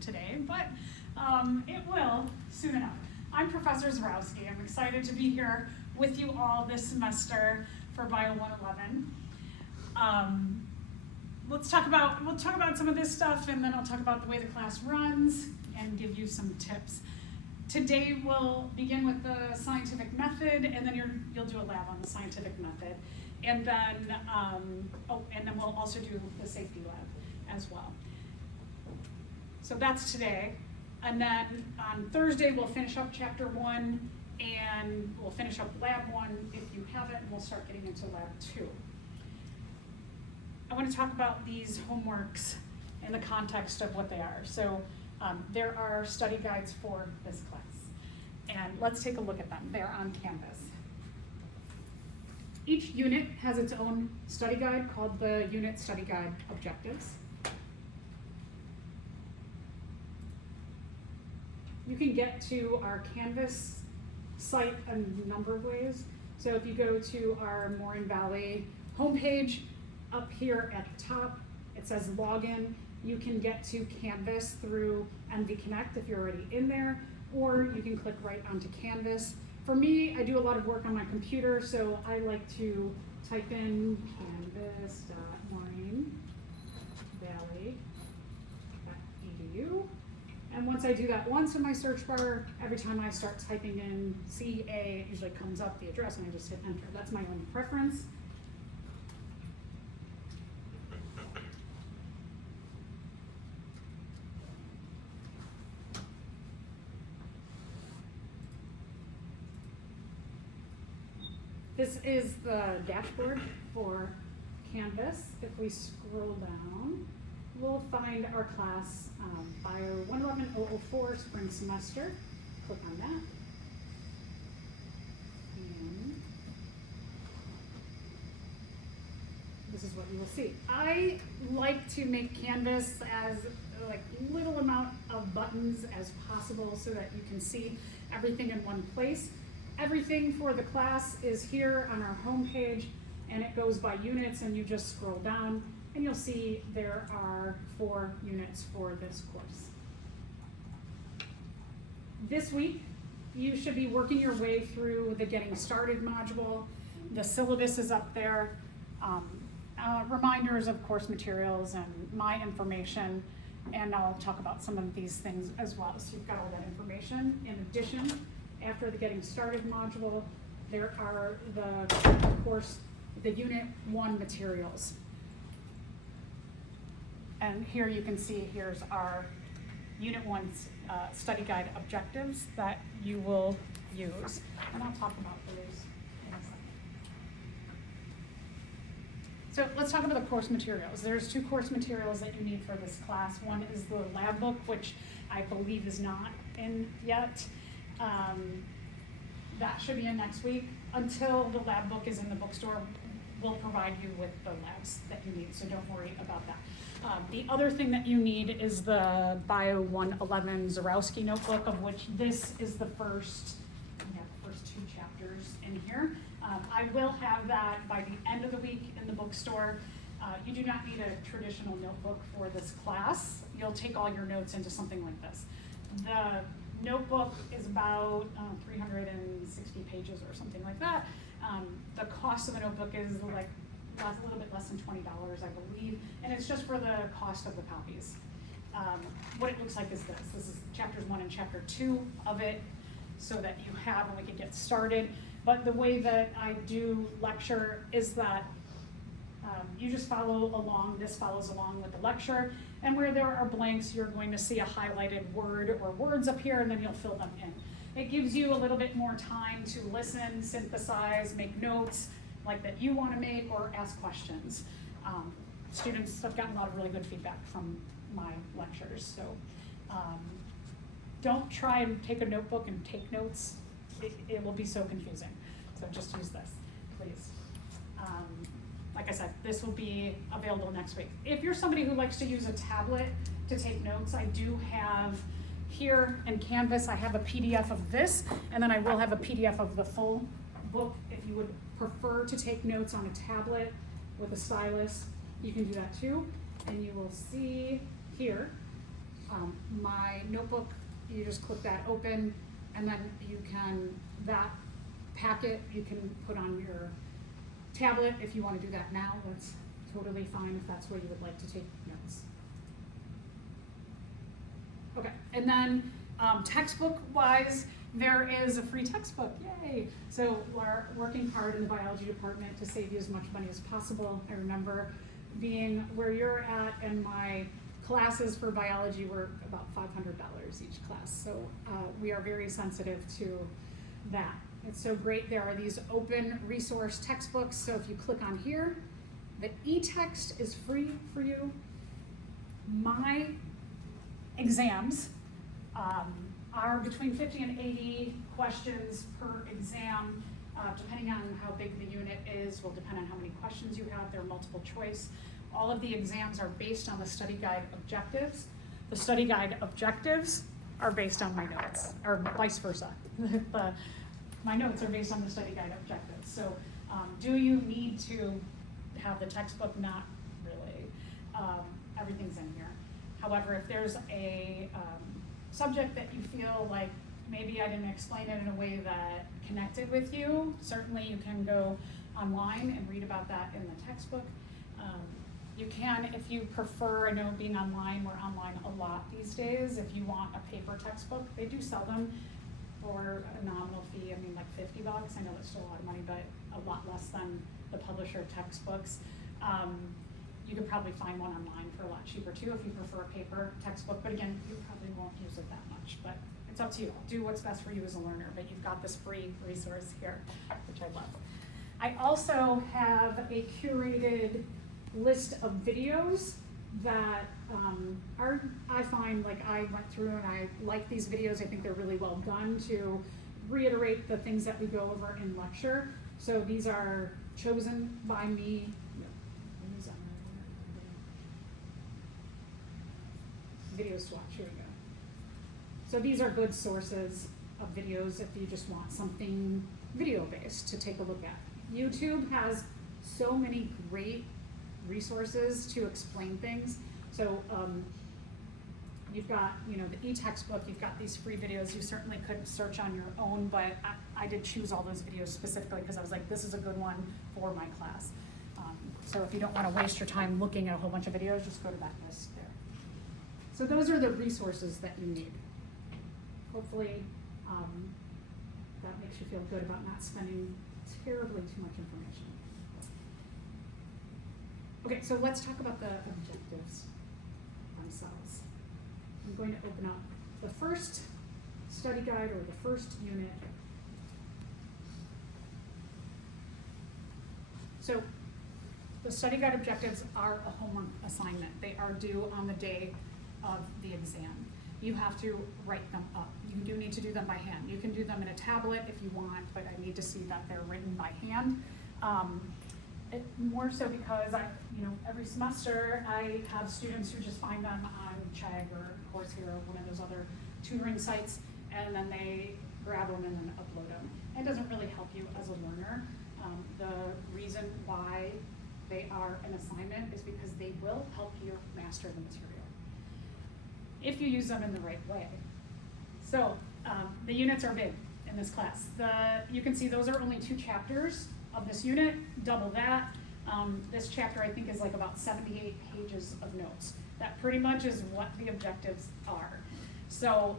today, but it will soon enough. I'm Professor Zarowski. I'm excited to be here with you all this semester for BIO111. We'll talk about some of this stuff, and then I'll talk about the way the class runs and give you some tips. Today we'll begin with the scientific method, and then you'll do a lab on the scientific method, and then we'll also do the safety lab as well. So that's today, and then on Thursday we'll finish up chapter 1, and we'll finish up lab 1 if you have it, and we'll start getting into lab 2. I want to talk about these homeworks in the context of what they are. So there are study guides for this class, and let's take a look at them. They're on Canvas. Each unit has its own study guide called the Unit Study Guide Objectives. You can get to our Canvas site a number of ways. So if you go to our Moraine Valley homepage, up here at the top, it says login. You can get to Canvas through NV Connect if you're already in there, or you can click right onto Canvas. For me, I do a lot of work on my computer, so I like to type in canvas.morainevalley.edu. And once I do that once in my search bar, every time I start typing in CA, it usually comes up the address, and I just hit enter. That's my own preference. This is the dashboard for Canvas. If we scroll down, we'll find our class, Bio 111-004 spring semester. Click on that. And this is what you will see. I like to make Canvas as little amount of buttons as possible so that you can see everything in one place. Everything for the class is here on our homepage, and it goes by units, and you just scroll down and you'll see there are 4 units for this course. This week, you should be working your way through the Getting Started module. The syllabus is up there. Reminders of course materials and my information, and I'll talk about some of these things as well. So you've got all that information. In addition, after the Getting Started module, there are the Unit 1 materials. And here you can see, here's our Unit 1's study guide objectives that you will use. And I'll talk about those in a second. So let's talk about the course materials. There's 2 course materials that you need for this class. One is the lab book, which I believe is not in yet. That should be in next week. Until the lab book is in the bookstore, we'll provide you with the labs that you need, so don't worry about that. The other thing that you need is the Bio 111 Zarowski notebook, of which this is the first 2 chapters in here. I will have that by the end of the week in the bookstore. You do not need a traditional notebook for this class. You'll take all your notes into something like this. The notebook is about 360 pages or something like that. The cost of the notebook is a little bit less than $20, I believe, and it's just for the cost of the copies. What it looks like is this. This is chapters 1 and chapter 2 of it, so that you have and we can get started. But the way that I do lecture is that you just follow along. This follows along with the lecture, and where there are blanks, you're going to see a highlighted word or words up here, and then you'll fill them in. It gives you a little bit more time to listen, synthesize, make notes like that you want to make, or ask questions. Students have gotten a lot of really good feedback from my lectures, so don't try and take a notebook and take notes. It will be so confusing, so just use this, please. Like I said, this will be available next week. If you're somebody who likes to use a tablet to take notes, I do have here in Canvas, I have a PDF of this, and then I will have a PDF of the full book. If you would prefer to take notes on a tablet with a stylus, you can do that too. And you will see here My notebook, you just click that open, and then you can, that packet you can put on your tablet. If you want to do that now, that's totally fine if that's where you would like to take notes. Okay, and then textbook-wise, there is a free textbook, yay! So we're working hard in the biology department to save you as much money as possible. I remember being where you're at, and my classes for biology were about $500 each class. So we are very sensitive to that. It's so great. There are these open resource textbooks. So if you click on here, the e-text is free for you. My exams are between 50 and 80 questions per exam, depending on how big the unit is, will depend on how many questions you have. They're multiple choice. All of the exams are based on the study guide objectives. The study guide objectives are based on my notes, or vice versa. My notes are based on the study guide objectives. So do you need to have the textbook? Not really. Everything's in here. However, if there's a subject that you feel like maybe I didn't explain it in a way that connected with you, certainly you can go online and read about that in the textbook. You can, if you prefer, I know being online, we're online a lot these days. If you want a paper textbook, they do sell them for a nominal fee. I mean, like $50. I know that's still a lot of money, but a lot less than the publisher textbooks. You could probably find one online for a lot cheaper too if you prefer a paper textbook, but again, you probably won't use it that much, but it's up to you. Do what's best for you as a learner, but you've got this free resource here, which I love. I also have a curated list of videos that I find, like, I went through and I like these videos. I think they're really well done to reiterate the things that we go over in lecture. So these are chosen by me. Videos to watch, here we go. So these are good sources of videos if you just want something video-based to take a look at. YouTube has so many great resources to explain things. So you've got, you know, the e-textbook, you've got these free videos. You certainly could search on your own, but I did choose all those videos specifically because I was like, this is a good one for my class. So if you don't want to waste your time looking at a whole bunch of videos, just go to that list there. So those are the resources that you need. Hopefully that makes you feel good about not spending terribly too much information. Okay, so let's talk about the objectives themselves. I'm going to open up the first study guide, or the first unit. So the study guide objectives are a homework assignment. They are due on the day of the exam. You have to write them up. You do need to do them by hand. You can do them in a tablet if you want, but I need to see that they're written by hand. More so because every semester I have students who just find them on Chegg or Coursera or one of those other tutoring sites, and then they grab them and then upload them. It doesn't really help you as a learner. The reason why they are an assignment is because they will help you master the material if you use them in the right way. So the units are big in this class. You can see those are only 2 chapters of this unit, double that. This chapter I think is like about 78 pages of notes. That pretty much is what the objectives are. So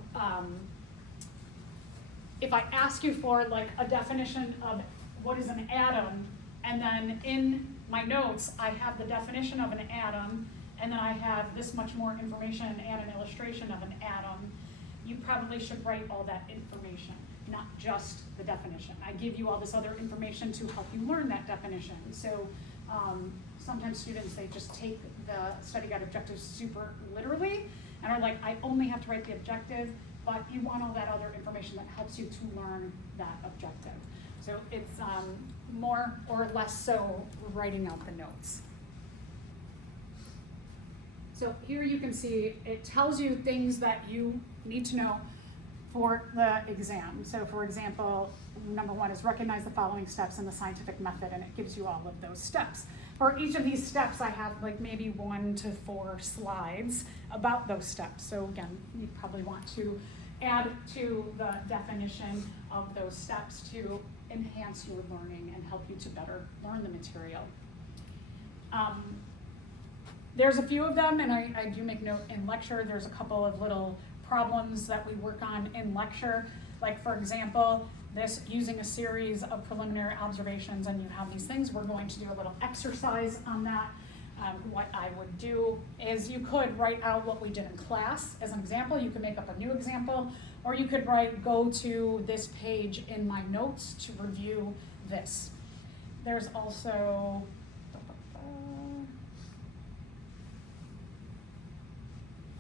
if I ask you for like a definition of what is an atom, and then in my notes I have the definition of an atom, and then I have this much more information and an illustration of an atom, you probably should write all that information, not just the definition. I give you all this other information to help you learn that definition. So sometimes students, they just take the study guide objectives super literally and are like, I only have to write the objective, but you want all that other information that helps you to learn that objective. So it's more or less so writing out the notes. So here you can see it tells you things that you need to know for the exam. So for example, number 1 is recognize the following steps in the scientific method, and it gives you all of those steps. for each of these steps, I have like maybe 1 to 4 slides about those steps. So again, you probably want to add to the definition of those steps to enhance your learning and help you to better learn the material. There's a few of them, and I do make note in lecture. There's a couple of little problems that we work on in lecture. Like for example, this using a series of preliminary observations, and you have these things. We're going to do a little exercise on that. What I would do is you could write out what we did in class as an example. You could make up a new example, or you could go to this page in my notes to review this. There's also,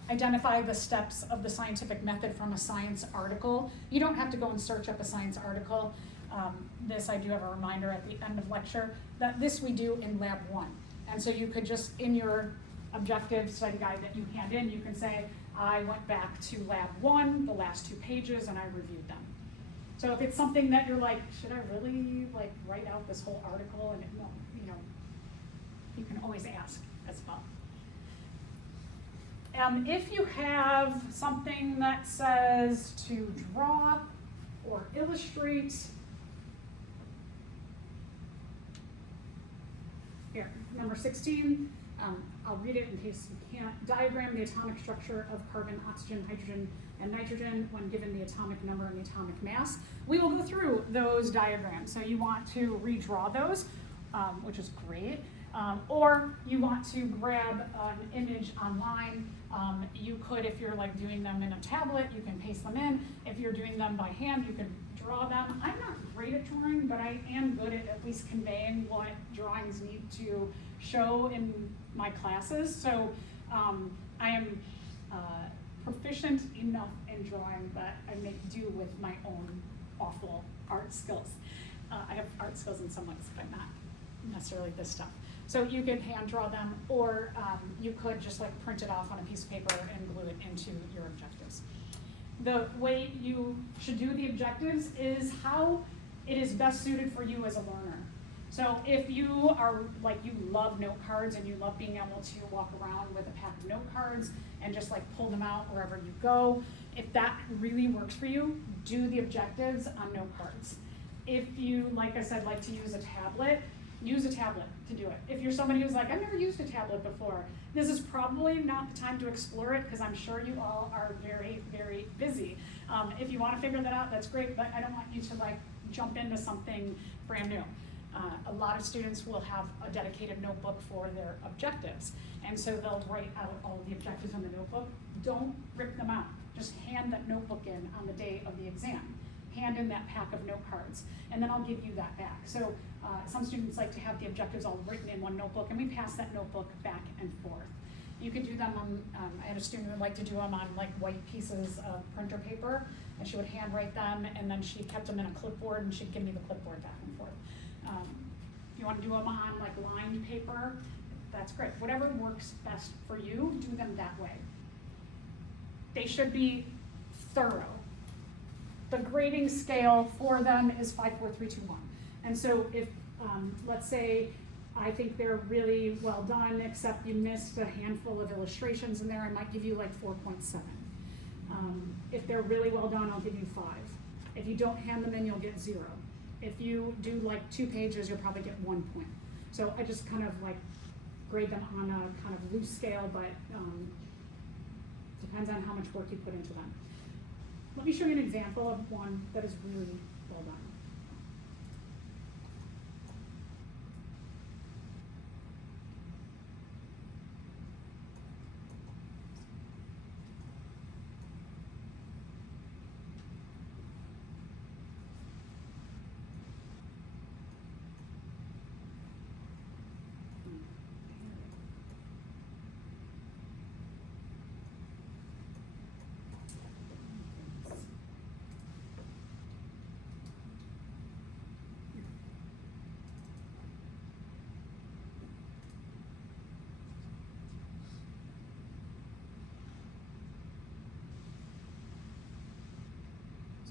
identify the steps of the scientific method from a science article. You don't have to go and search up a science article. This I do have a reminder at the end of lecture that this we do in lab 1. And so you could just, in your objective study guide that you hand in, you can say, I went back to lab 1, the last 2 pages, and I reviewed them. So if it's something that you're like, should I really like write out this whole article? And no, you can always ask as well. If you have something that says to draw or illustrate, here, number 16, I'll read it in case you can't. Diagram the atomic structure of carbon, oxygen, hydrogen, and nitrogen when given the atomic number and the atomic mass. We will go through those diagrams. So you want to redraw those, which is great. Or you want to grab an image online. You could, if you're like doing them in a tablet, you can paste them in. If you're doing them by hand, you can draw them. I'm not great at drawing, but I am good at least conveying what drawings need to show in my classes. So I am proficient enough in drawing that I make do with my own awful art skills. I have art skills in some ways, but not necessarily this stuff. So you could hand draw them, or you could just like print it off on a piece of paper and glue it into your objectives. The way you should do the objectives is how it is best suited for you as a learner. So if you are like, you love note cards and you love being able to walk around with a pack of note cards and just like pull them out wherever you go, if that really works for you, do the objectives on note cards. If you, like I said, like to use a tablet, use a tablet to do it. If you're somebody who's like, I've never used a tablet before, this is probably not the time to explore it because I'm sure you all are very, very busy. If you want to figure that out, that's great, but I don't want you to like jump into something brand new. A lot of students will have a dedicated notebook for their objectives, and so they'll write out all the objectives in the notebook. Don't rip them out. Just hand that notebook in on the day of the exam. Hand in that pack of note cards, and then I'll give you that back. So some students like to have the objectives all written in one notebook, and we pass that notebook back and forth. You could do them on, I had a student who would like to do them on like white pieces of printer paper, and she would handwrite them, and then she kept them in a clipboard, and she'd give me the clipboard back and forth. If you want to do them on like lined paper, that's great. Whatever works best for you, do them that way. They should be thorough. The grading scale for them is 5, 4, 3, 2, 1. And so if, let's say, I think they're really well done, except you missed a handful of illustrations in there, I might give you like 4.7. If they're really well done, I'll give you 5. If you don't hand them in, you'll get 0. If you do like 2 pages, you'll probably get 1 point. So I just kind of like grade them on a kind of loose scale, but depends on how much work you put into them. Let me show you an example of one that is really well done.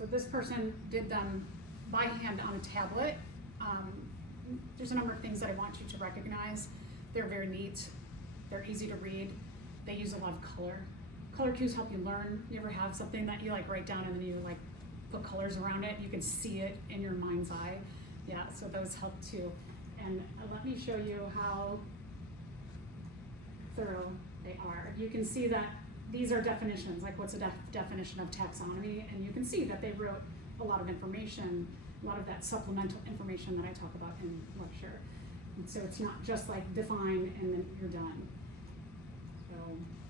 So this person did them by hand on a tablet. There's a number of things that I want you to recognize. They're very neat. They're easy to read. They use a lot of color. Color cues help you learn. You ever have something that you like write down and then you like put colors around it? You can see it in your mind's eye. Yeah, so those help too. And let me show you how thorough they are. You can see that these are definitions, like what's a definition of taxonomy, and you can see that they wrote a lot of information, a lot of that supplemental information that I talk about in lecture. And so it's not just like define and then you're done. So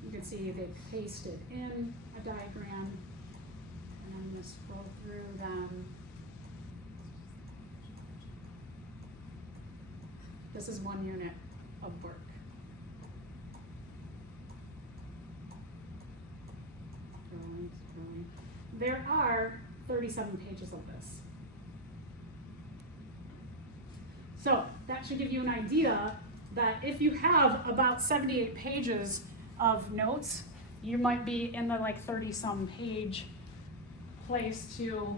you can see they pasted in a diagram, and I'm going to scroll through them. This is one unit of work. Scrolling. There are 37 pages of this. So that should give you an idea that if you have about 78 pages of notes, you might be in the like 30-some page place to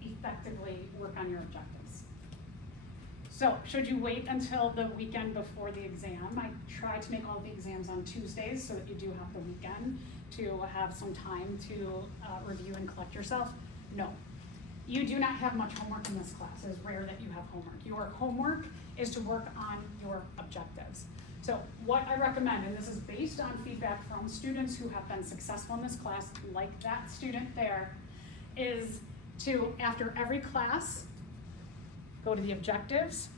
effectively work on your objectives. So should you wait until the weekend before the exam? I try to make all the exams on Tuesdays so that you do have the weekend to have some time to review and collect yourself. No, you do not have much homework in this class. It is rare that you have homework. Your homework is to work on your objectives. So what I recommend, and this is based on feedback from students who have been successful in this class, like that student there, is to, after every class, go to the objectives,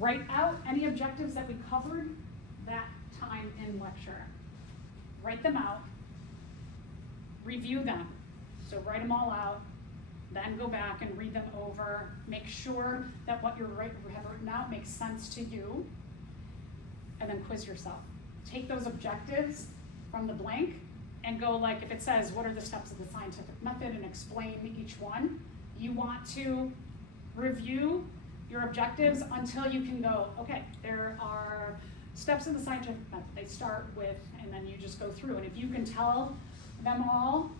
write out any objectives that we covered that time in lecture. Write them out, review them. So write them all out, then go back and read them over. Make sure that what you have written out makes sense to you, and then quiz yourself. Take those objectives from the blank and go like, if it says, what are the steps of the scientific method, and explain each one. You want to review your objectives until you can go, okay, there are steps in the scientific method. They start with, and then you just go through. And if you can tell them all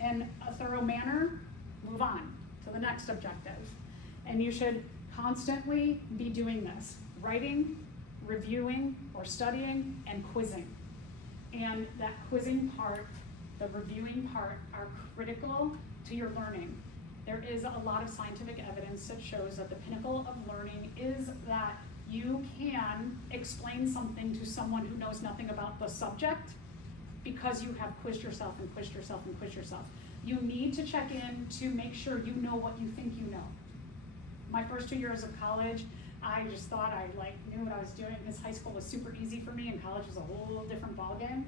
in a thorough manner, move on to the next objective. And you should constantly be doing this, writing, reviewing, or studying, and quizzing. And that quizzing part, the reviewing part, are critical to your learning. There is a lot of scientific evidence that shows that the pinnacle of learning is that you can explain something to someone who knows nothing about the subject because you have quizzed yourself and quizzed yourself and quizzed yourself. You need to check in to make sure you know what you think you know. My first 2 years of college, I just thought I knew what I was doing, because high school was super easy for me and college was a whole different ballgame.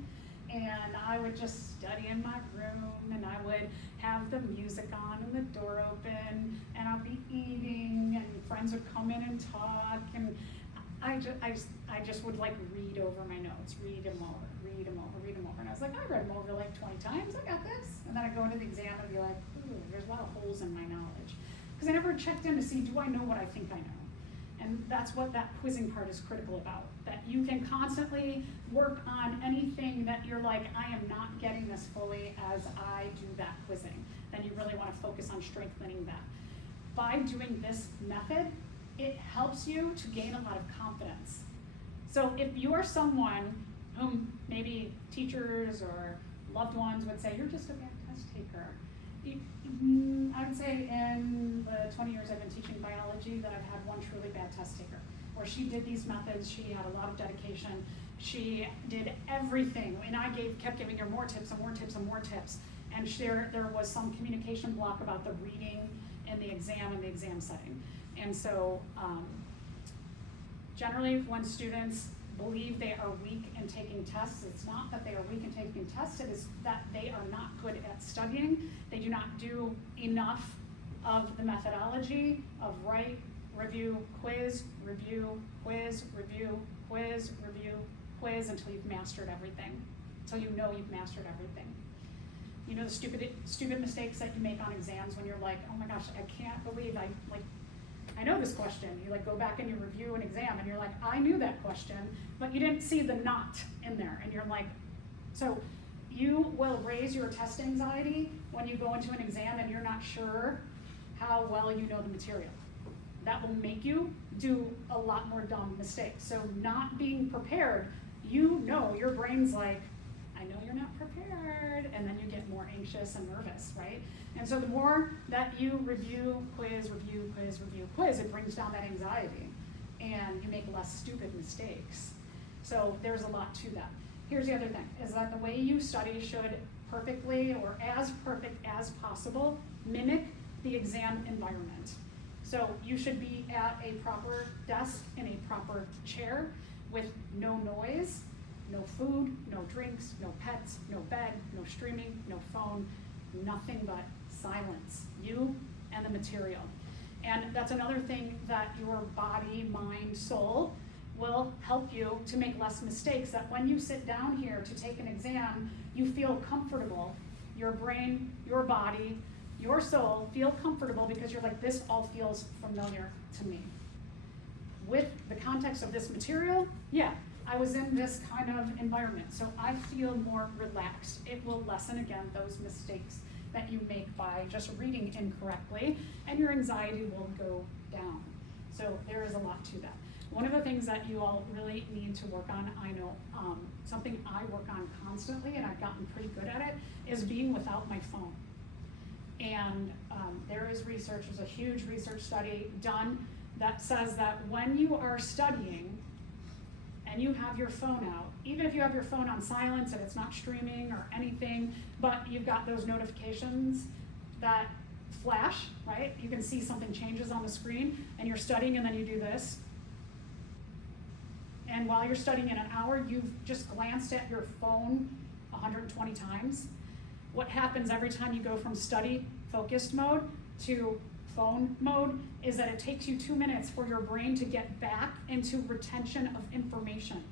And I would just study in my room, and I would have the music on and the door open, and I'd be eating, and friends would come in and talk, and I just would read over my notes, read them over. And I was like, I read them over 20 times, I got this. And then I go into the exam and be like, ooh, there's a lot of holes in my knowledge. Because I never checked in to see, do I know what I think I know? And that's what that quizzing part is critical about, that you can constantly work on anything that you're like, I am not getting this fully as I do that quizzing. Then you really want to focus on strengthening that. By doing this method, it helps you to gain a lot of confidence. So if you are someone whom maybe teachers or loved ones would say, you're just a bad test taker. I would say in the 20 years I've been teaching biology that I've had one truly bad test taker, where she did these methods, she had a lot of dedication, she did everything, and I kept giving her more tips and more tips and more tips, and there was some communication block about the reading in the exam and the exam setting. And so generally when students believe they are weak in taking tests, it's not that they are weak in taking tests, it is that they are not good at studying. They do not do enough of the methodology of write, review, quiz, review, quiz, review, quiz, review, quiz, until you've mastered everything, until you know you've mastered everything. You know the stupid mistakes that you make on exams when you're like, oh my gosh, I can't believe I know this question. You go back and you review an exam and you're like, I knew that question, but you didn't see the not in there. And you're like, so you will raise your test anxiety when you go into an exam and you're not sure how well you know the material. that will make you do a lot more dumb mistakes. So not being prepared, you know your brain's like, I know you're not prepared, and then you get more anxious and nervous, right? And so the more that you review, quiz, it brings down that anxiety, and you make less stupid mistakes. So there's a lot to that. Here's the other thing, is that the way you study should perfectly, or as perfect as possible, mimic the exam environment. So you should be at a proper desk in a proper chair with no noise, no food, no drinks, no pets, no bed, no streaming, no phone, nothing but silence, you and the material. And that's another thing that your body, mind, soul will help you to make less mistakes, that when you sit down here to take an exam, you feel comfortable. Your brain, your body, your soul feel comfortable because you're like, this all feels familiar to me. With the context of this material, yeah, I was in this kind of environment, so I feel more relaxed. It will lessen, again, those mistakes that you make by just reading incorrectly, and your anxiety will go down. So there is a lot to that. One of the things that you all really need to work on, I know, something I work on constantly, and I've gotten pretty good at it, is being without my phone. And there is research, there's a huge research study done that says that when you are studying and you have your phone out, even if you have your phone on silence and it's not streaming or anything, but you've got those notifications that flash, right? You can see something changes on the screen, and you're studying and then you do this. And while you're studying in an hour, you've just glanced at your phone 120 times. What happens every time you go from study focused mode to phone mode is that it takes you 2 minutes for your brain to get back into retention of information.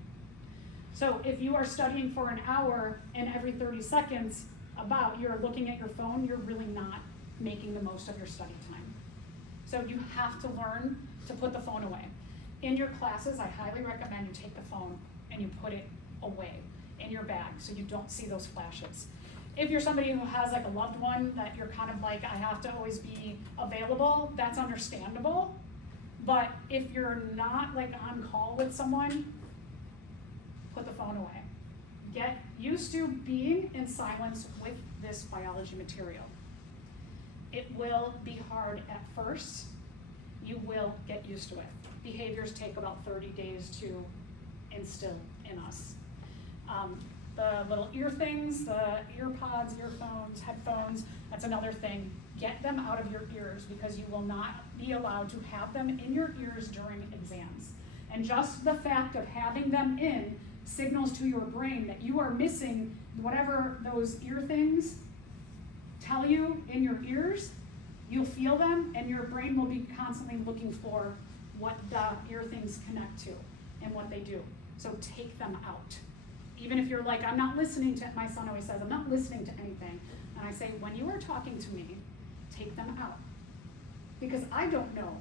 So if you are studying for an hour and every 30 seconds you're looking at your phone, you're really not making the most of your study time. So you have to learn to put the phone away. In your classes, I highly recommend you take the phone and you put it away in your bag so you don't see those flashes. If you're somebody who has like a loved one that you're kind of like, I have to always be available, that's understandable. But if you're not like on call with someone, put the phone away. Get used to being in silence with this biology material. It will be hard at first. You will get used to it. Behaviors take about 30 days to instill in us. The little ear things, the ear pods, earphones, headphones, that's another thing. Get them out of your ears because you will not be allowed to have them in your ears during exams. And just the fact of having them in signals to your brain that you are missing whatever those ear things tell you in your ears. You'll feel them, and your brain will be constantly looking for what the ear things connect to and what they do. So take them out. Even if you're like, I'm not listening to, my son always says, I'm not listening to anything. And I say, when you are talking to me, take them out. Because I don't know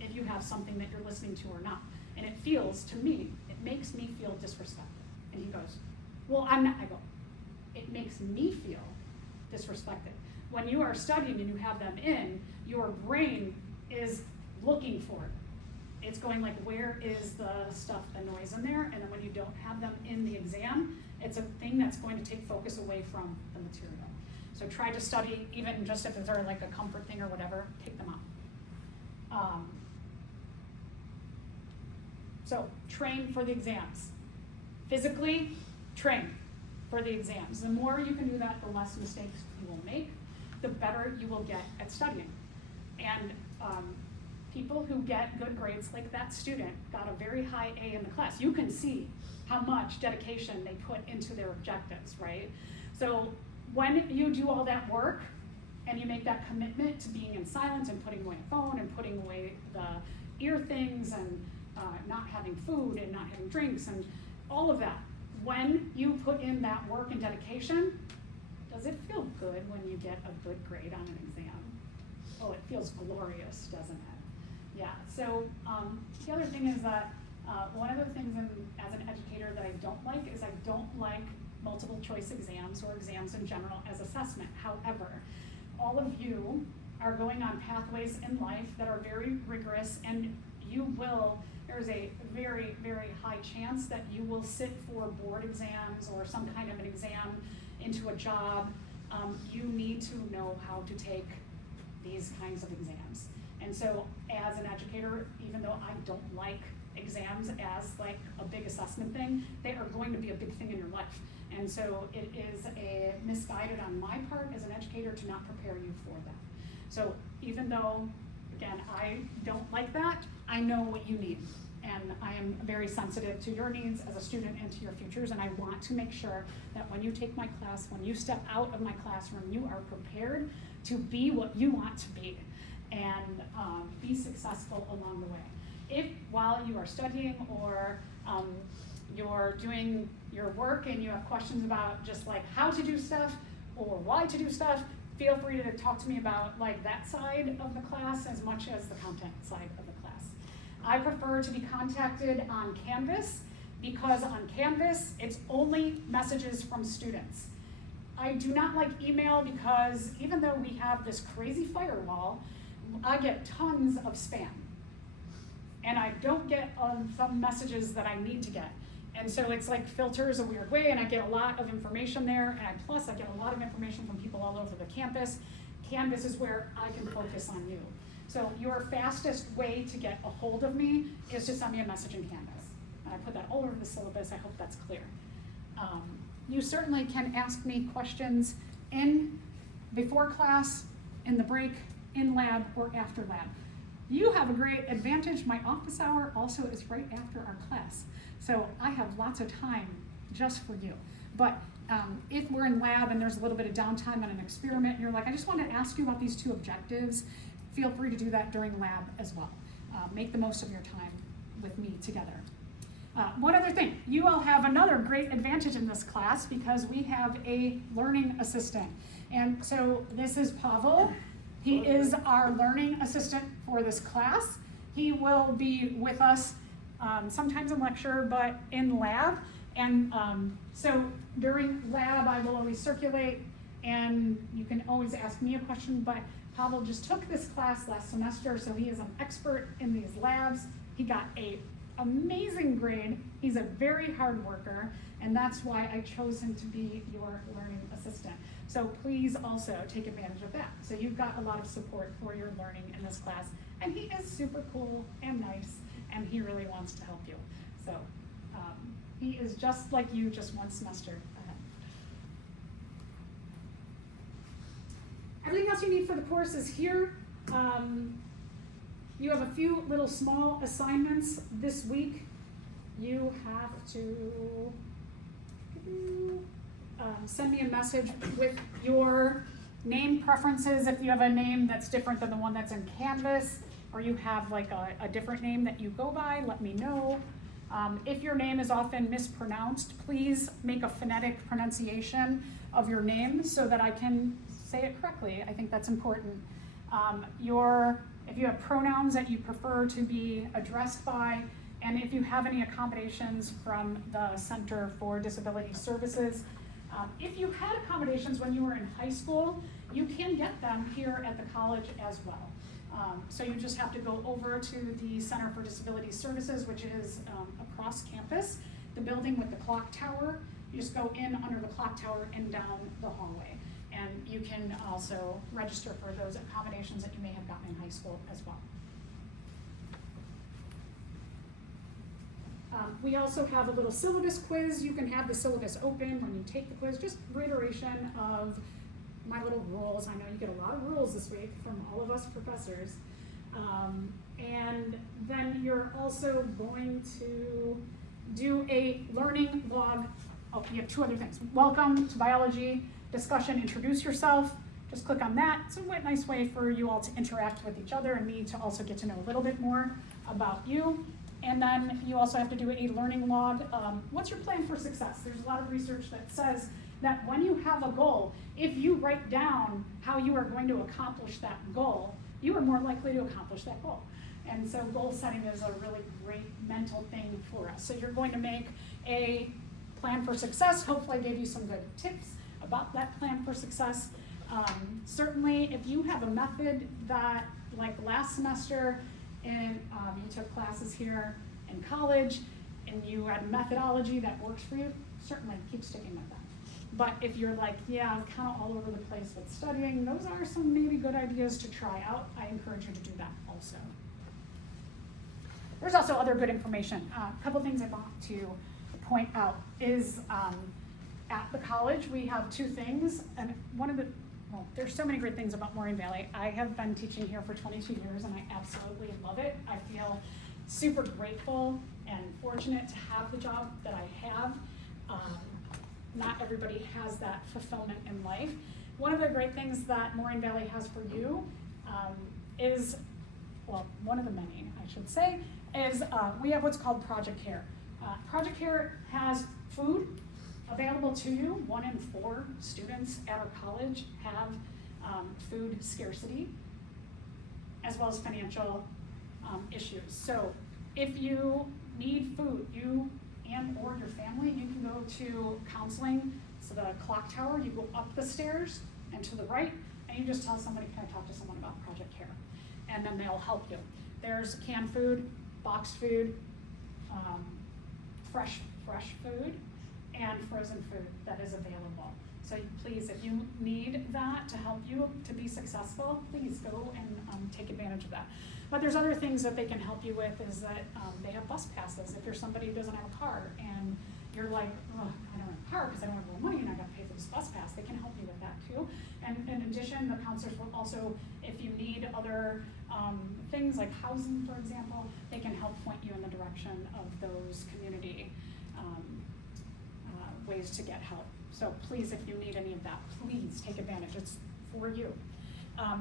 if you have something that you're listening to or not. And it feels, to me, it makes me feel disrespected. And he goes, well, I'm not. I go, it makes me feel disrespected. When you are studying and you have them in, your brain is looking for it. It's going like, where is the stuff, the noise in there? And then when you don't have them in the exam, it's a thing that's going to take focus away from the material. So try to study, even just if it's sort of like a comfort thing or whatever, take them out. So train for the exams. Physically, train for the exams. The more you can do that, the less mistakes you will make, the better you will get at studying. And people who get good grades, like that student got a very high A in the class. You can see how much dedication they put into their objectives, right? So when you do all that work and you make that commitment to being in silence and putting away a phone and putting away the ear things and not having food and not having drinks and all of that, when you put in that work and dedication, does it feel good when you get a good grade on an exam? Oh, it feels glorious, doesn't it? Yeah, so the other thing is that one of the things as an educator that I don't like is I don't like multiple choice exams or exams in general as assessment. However, all of you are going on pathways in life that are very rigorous, and there's a very, very high chance that you will sit for board exams or some kind of an exam into a job. You need to know how to take these kinds of exams. And so as an educator, even though I don't like exams as like a big assessment thing, they are going to be a big thing in your life. And so it is a misguided on my part as an educator to not prepare you for that. So even though, again, I don't like that, I know what you need. And I am very sensitive to your needs as a student and to your futures, and I want to make sure that when you take my class, when you step out of my classroom, you are prepared to be what you want to be and be successful along the way. If while you are studying or you're doing your work and you have questions about just like how to do stuff or why to do stuff, feel free to talk to me about like that side of the class as much as the content side of the class. I prefer to be contacted on Canvas because on Canvas, it's only messages from students. I do not like email because even though we have this crazy firewall, I get tons of spam. And I don't get some messages that I need to get. And so it's like filters a weird way, and I get a lot of information there, and plus I get a lot of information from people all over the campus. Canvas is where I can focus on you. So your fastest way to get a hold of me is to send me a message in Canvas. And I put that all over the syllabus. I hope that's clear. You certainly can ask me questions before class, in the break, in lab, or after lab. You have a great advantage. My office hour also is right after our class. So I have lots of time just for you. But if we're in lab and there's a little bit of downtime on an experiment and you're like, I just want to ask you about these two objectives, feel free to do that during lab as well. Make the most of your time with me together. One other thing, you all have another great advantage in this class because we have a learning assistant. And so this is Pavel. He is our learning assistant for this class. He will be with us sometimes in lecture, but in lab. And so during lab, I will always circulate, and you can always ask me a question, but Pavel just took this class last semester, so he is an expert in these labs. He got an amazing grade. He's a very hard worker, and that's why I chose him to be your learning assistant. So please also take advantage of that. So you've got a lot of support for your learning in this class, and he is super cool and nice, and he really wants to help you. So he is just like you, just one semester ahead. Everything else you need for the course is here. You have a few little small assignments this week. You have to send me a message with your name preferences. If you have a name that's different than the one that's in Canvas, or you have like a different name that you go by, let me know. If your name is often mispronounced, please make a phonetic pronunciation of your name so that I can say it correctly. I think that's important. If you have pronouns that you prefer to be addressed by, and if you have any accommodations from the Center for Disability Services. If you had accommodations when you were in high school, you can get them here at the college as well. So you just have to go over to the Center for Disability Services, which is across campus, the building with the clock tower. You just go in under the clock tower and down the hallway. And you can also register for those accommodations that you may have gotten in high school as well. We also have a little syllabus quiz. You can have the syllabus open when you take the quiz, just reiteration of my little rules. I know you get a lot of rules this week from all of us professors. And then you're also going to do a learning log. Oh, you have two other things. Welcome to biology discussion, introduce yourself. Just click on that. It's a nice way for you all to interact with each other and me to also get to know a little bit more about you. And then you also have to do a learning log. What's your plan for success? There's a lot of research that says that when you have a goal, if you write down how you are going to accomplish that goal, you are more likely to accomplish that goal. And so goal setting is a really great mental thing for us. So you're going to make a plan for success. Hopefully I gave you some good tips about that plan for success. Certainly, if you have a method that, like last semester, and you took classes here in college, and you had a methodology that works for you, certainly keep sticking with that. But if you're like, yeah, I'm kind of all over the place with studying, those are some maybe good ideas to try out. I encourage you to do that also. There's also other good information. A couple things I want to point out is at the college we have two things, and one of the, well, there's so many great things about Moraine Valley. I have been teaching here for 22 years and I absolutely love it. I feel super grateful and fortunate to have the job that I have. Not everybody has that fulfillment in life. One of the great things that Moraine Valley has for you is, well, one of the many, I should say, is we have what's called Project Care. Project Care has food available to you. 1 in 4 students at our college have food scarcity, as well as financial issues. So if you need food, you and or your family, you can go to counseling. So the clock tower, you go up the stairs and to the right, and you just tell somebody, can I talk to someone about Project Care? And then they'll help you. There's canned food, boxed food, fresh food, and frozen food that is available. So please, if you need that to help you to be successful, please go and take advantage of that. But there's other things that they can help you with, is that they have bus passes. If you're somebody who doesn't have a car and you're like, oh, I don't have a car because I don't have more money and I got to pay for this bus pass, they can help you with that too. And in addition, the counselors will also, if you need other things like housing, for example, they can help point you in the direction of those community ways to get help. So please, if you need any of that, please take advantage. It's for you.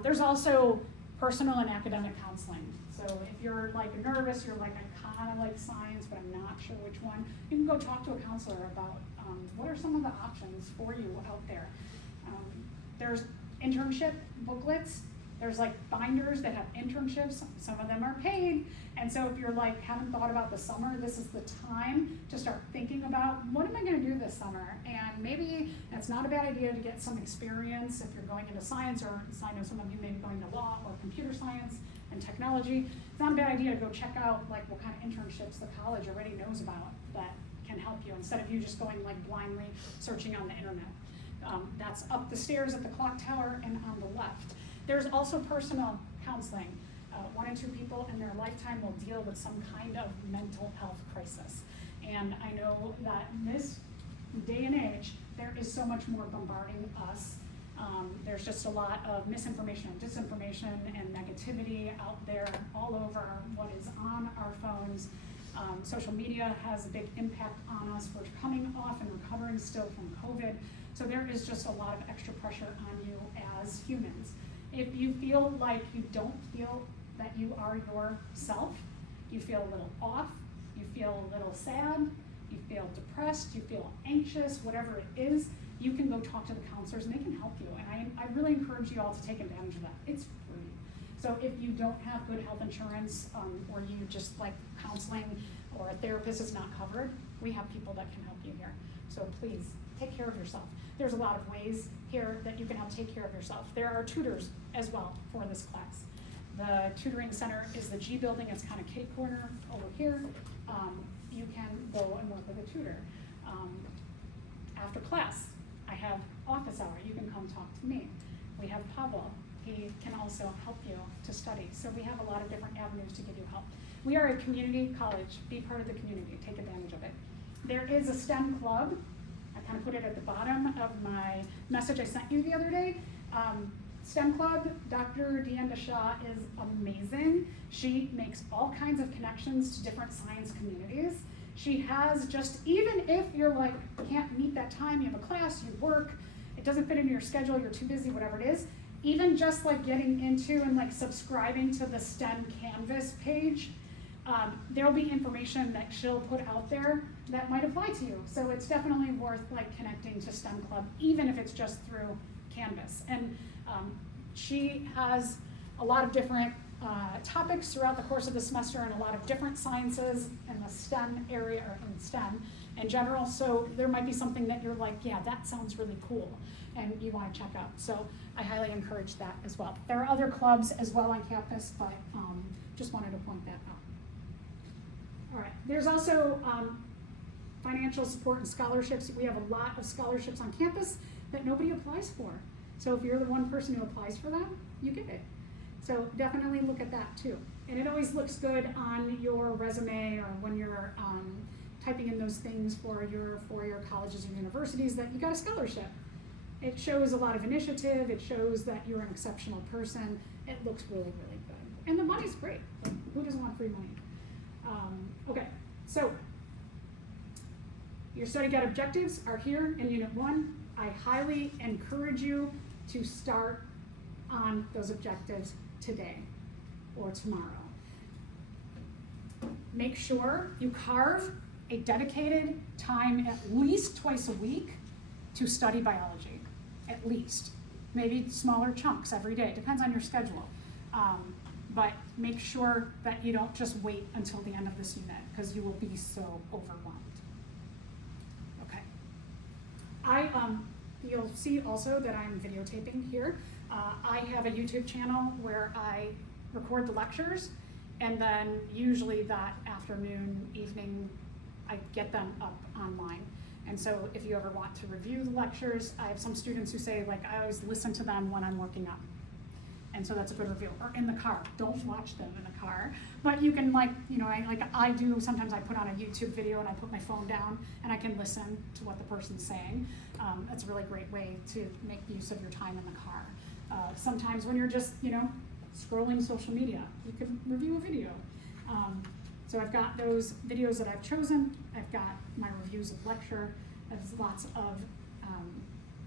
There's also personal and academic counseling. So if you're like nervous, you're like, I kind of like science, but I'm not sure which one, you can go talk to a counselor about what are some of the options for you out there. There's internship booklets. There's like binders that have internships. Some of them are paid. And so if you're like, haven't thought about the summer, this is the time to start thinking about, what am I gonna do this summer? And maybe it's not a bad idea to get some experience if you're going into science, or I know some of you may be going to law or computer science and technology. It's not a bad idea to go check out like what kind of internships the college already knows about that can help you, instead of you just going like blindly searching on the internet. That's up the stairs at the clock tower and on the left. There's also personal counseling. 1 in 2 people in their lifetime will deal with some kind of mental health crisis. And I know that in this day and age, there is so much more bombarding us. There's just a lot of misinformation and disinformation and negativity out there all over what is on our phones. Social media has a big impact on us. We're coming off and recovering still from COVID. So there is just a lot of extra pressure on you as humans. If you feel like you don't feel that you are yourself, you feel a little off, you feel a little sad, you feel depressed, you feel anxious, whatever it is, you can go talk to the counselors and they can help you. And I really encourage you all to take advantage of that. It's free. So if you don't have good health insurance, or you just like counseling, or a therapist is not covered, we have people that can help you here. So please, take care of yourself. There's a lot of ways here that you can help take care of yourself. There are tutors as well for this class. The tutoring center is the G building. It's kind of kitty corner over here. You can go and work with a tutor. After class, I have office hour. You can come talk to me. We have Pavel. He can also help you to study. So we have a lot of different avenues to give you help. We are a community college. Be part of the community. Take advantage of it. There is a STEM club. I kind of put it at the bottom of my message I sent you the other day. STEM Club, Dr. Deanda Shaw is amazing. She makes all kinds of connections to different science communities. She has just, even if you're like, can't meet that time, you have a class, you work, it doesn't fit into your schedule, you're too busy, whatever it is, even just like getting into and like subscribing to the STEM Canvas page, there'll be information that she'll put out there that might apply to you. So it's definitely worth like connecting to STEM Club, even if it's just through Canvas. And she has a lot of different topics throughout the course of the semester, and a lot of different sciences in the STEM area, or in STEM, in general. So there might be something that you're like, yeah, that sounds really cool, and you want to check out. So I highly encourage that as well. There are other clubs as well on campus, but just wanted to point that out. All right, there's also financial support and scholarships. We have a lot of scholarships on campus that nobody applies for. So if you're the one person who applies for them, you get it. So definitely look at that too. And it always looks good on your resume or when you're typing in those things for your four-year colleges and universities that you got a scholarship. It shows a lot of initiative. It shows that you're an exceptional person. It looks really, really good. And the money's great. Like, who doesn't want free money? Okay, so your study guide objectives are here in Unit 1. I highly encourage you to start on those objectives today or tomorrow. Make sure you carve a dedicated time at least twice a week to study biology, at least. Maybe smaller chunks every day, depends on your schedule. But make sure that you don't just wait until the end of this unit because you will be so overwhelmed. Okay. You'll see also that I'm videotaping here. I have a YouTube channel where I record the lectures, and then usually that afternoon, evening, I get them up online. And so if you ever want to review the lectures, I have some students who say, like, I always listen to them when I'm working up. And so that's a good review. Or in the car. Don't watch them in the car. But you can, like, you know, I do, sometimes I put on a YouTube video and I put my phone down and I can listen to what the person's saying. That's a really great way to make use of your time in the car. Sometimes when you're just, you know, scrolling social media, you can review a video. So I've got those videos that I've chosen. I've got my reviews of lecture. There's lots of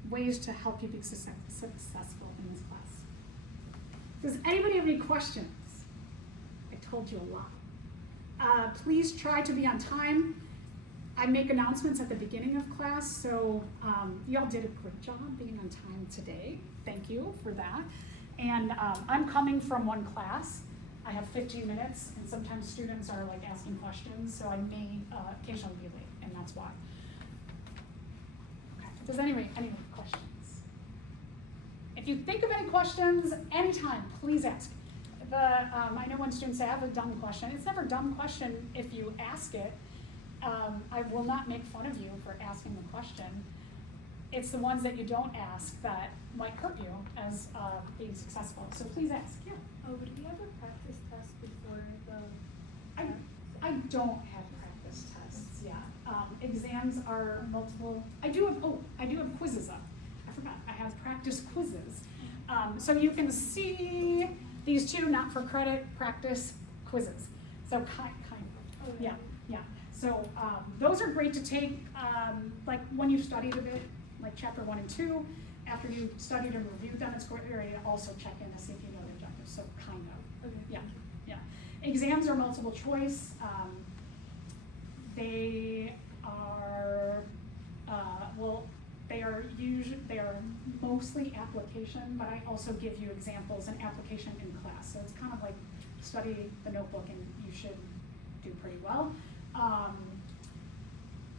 ways to help you be successful in this class. Does anybody have any questions? I told you a lot. Please try to be on time. I make announcements at the beginning of class, so y'all did a great job being on time today. Thank you for that. And I'm coming from one class. I have 15 minutes, and sometimes students are like asking questions, so I may occasionally be late, and that's why. Okay. Does anybody any questions? If you think of any questions, anytime, please ask. I know when students say, I have a dumb question. It's never a dumb question if you ask it. I will not make fun of you for asking the question. It's the ones that you don't ask that might hurt you as being successful. So please ask. Yeah. Oh, would we have a practice test before the? I don't have practice tests. Yeah. Exams are multiple. I do have quizzes up. I forgot. I have practice quizzes. So you can see these two, not for credit, practice quizzes. So kind of. Oh, yeah. Yeah. So those are great to take, like when you've studied a bit, like chapter 1 and 2. After you've studied and reviewed them, it's great to also check in to see if you know the objectives. So kind of. Okay. Yeah. Yeah. Exams are multiple choice. They are they are mostly application, but I also give you examples and application in class. So it's kind of like study the notebook and you should do pretty well.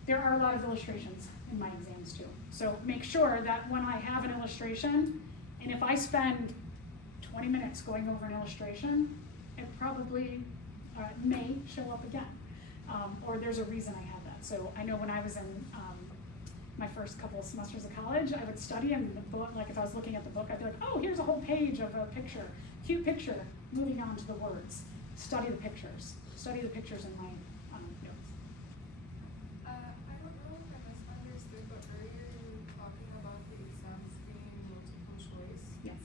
There are a lot of illustrations in my exams too. So make sure that when I have an illustration, and if I spend 20 minutes going over an illustration, it probably may show up again. Or there's a reason I have that. So I know when I was in my first couple of semesters of college, I would study and the book, like if I was looking at the book, I'd be like, oh, here's a whole page of a picture, cute picture, moving on to the words. Study the pictures. Study the pictures in my notes. I don't know if I misunderstood, but earlier you were talking about the exams being multiple choice. Yes.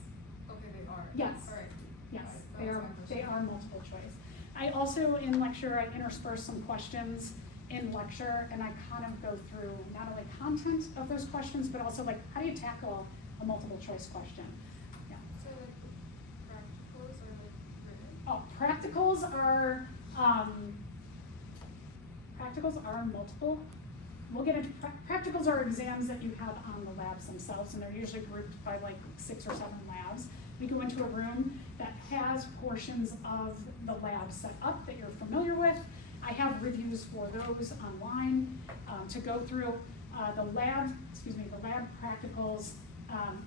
Okay, they are. Yes. All right. Yes, That was my question. they are multiple choice. I also, in lecture, I intersperse some questions in lecture, and I kind of go through not only content of those questions, but also like, how do you tackle a multiple choice question? Yeah. So like practicals are like written? Oh, practicals are multiple. We'll get into practicals are exams that you have on the labs themselves, and they're usually grouped by like 6 or 7 labs. We go into a room that has portions of the lab set up that you're familiar with, I have reviews for those online to go through. The lab practicals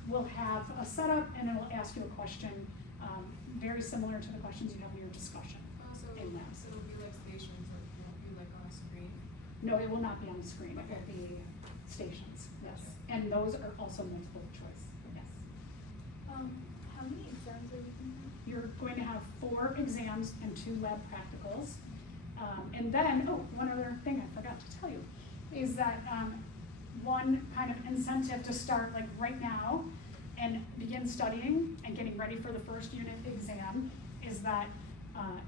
will have a setup and it will ask you a question very similar to the questions you have in your discussion. So in labs. so it'll be like stations, like it won't be like on a screen. No, it will not be on the screen, it Okay. will be stations, yes. Gotcha. And those are also multiple choice, yes. How many exams are we doing? You're going to have 4 exams and 2 lab practicals. And then, one other thing I forgot to tell you, is that one kind of incentive to start like right now and begin studying and getting ready for the first unit exam is that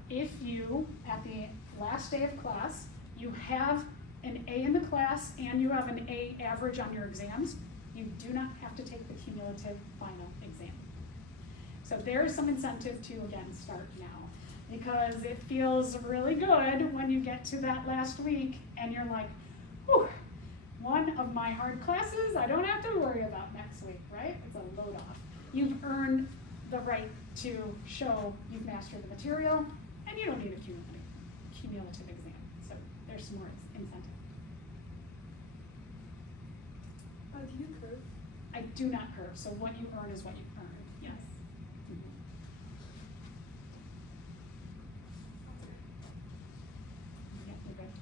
if you, at the last day of class, you have an A in the class and you have an A average on your exams, you do not have to take the cumulative final exam. So there is some incentive to, again, start now. Because it feels really good when you get to that last week and you're like, whew, one of my hard classes I don't have to worry about next week, right? It's a load off. You've earned the right to show you've mastered the material and you don't need a cumulative exam. So there's some more incentive. Do you curve? I do not curve, so what you earn is what you earn, yes. Yeah, you're good.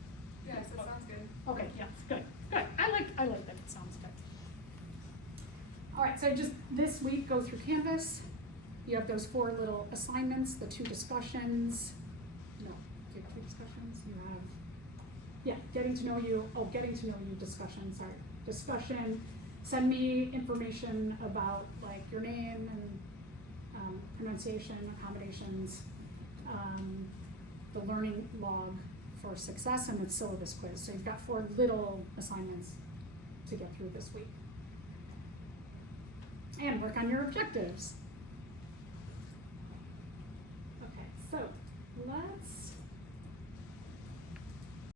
Yes, it sounds good. Okay, yes, good, good. I like that it sounds good. All right, so just this week, go through Canvas. You have those 4 little assignments, the 2 discussions. No, do you have 2 discussions? You have, yeah, getting to know you discussion, sorry. Discussion, send me information about like your name and pronunciation, accommodations, the learning log for success, and the syllabus quiz. So you've got 4 little assignments to get through this week. And work on your objectives. Okay, so let's